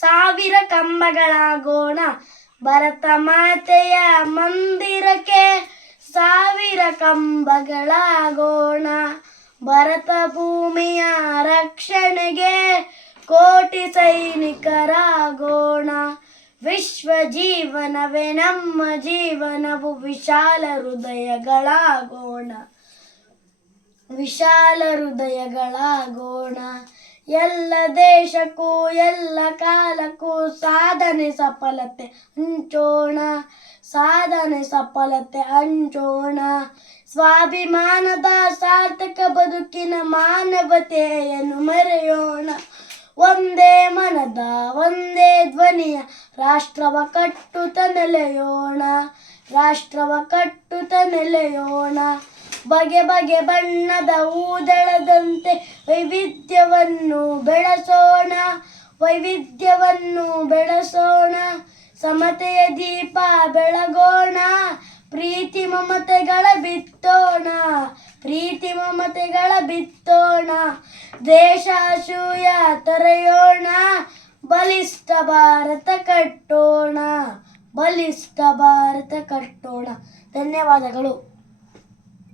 ಸಾವಿರ ಕಂಬಗಳಾಗೋಣ, ಭರತ ಮಾತೆಯ ಮಂದಿರಕ್ಕೆ ಸಾವಿರ ಕಂಬಗಳಾಗೋಣ. ಭರತ ಭೂಮಿಯ ರಕ್ಷಣೆಗೆ ಕೋಟಿ ಸೈನಿಕರಾಗೋಣ. ವಿಶ್ವ ಜೀವನವೇ ನಮ್ಮ ಜೀವನವು, ವಿಶಾಲ ಹೃದಯಗಳಾಗೋಣ, ವಿಶಾಲ ಹೃದಯಗಳಾಗೋಣ. ಎಲ್ಲ ದೇಶಕ್ಕೂ ಎಲ್ಲ ಕಾಲಕ್ಕೂ ಸಾಧನೆ ಸಫಲತೆ ಹಂಚೋಣ, ಸಾಧನೆ ಸಫಲತೆ ಹಂಚೋಣ. ಸ್ವಾಭಿಮಾನದ ಸಾರ್ಥಕ ಬದುಕಿನ ಮಾನವತೆಯನ್ನು ಮೆರೆಯೋಣ. ಒಂದೇ ಮನದ ಒಂದೇ ಧ್ವನಿಯ ರಾಷ್ಟ್ರವ ಕಟ್ಟುತ್ತ ನೆಲೆಯೋಣ, ರಾಷ್ಟ್ರವ ಕಟ್ಟುತ್ತ ನೆಲೆಯೋಣ. ಬಗೆ ಬಗೆ ಬಣ್ಣದ ಹೂದಳದಂತೆ ವೈವಿಧ್ಯವನ್ನು ಬೆಳೆಸೋಣ, ವೈವಿಧ್ಯವನ್ನು ಬೆಳೆಸೋಣ. ಸಮತೆಯ ದೀಪ ಬೆಳಗೋಣ, ಪ್ರೀತಿ ಮಮತೆಗಳ ಬಿತ್ತೋಣ, ಪ್ರೀತಿ ಮಮತೆಗಳ ಬಿತ್ತೋಣ. ದೇಶ ಅಸೂಯ ತೊರೆಯೋಣ, ಬಲಿಷ್ಠ ಭಾರತ ಕಟ್ಟೋಣ, ಬಲಿಷ್ಠ ಭಾರತ ಕಟ್ಟೋಣ. ಧನ್ಯವಾದಗಳು.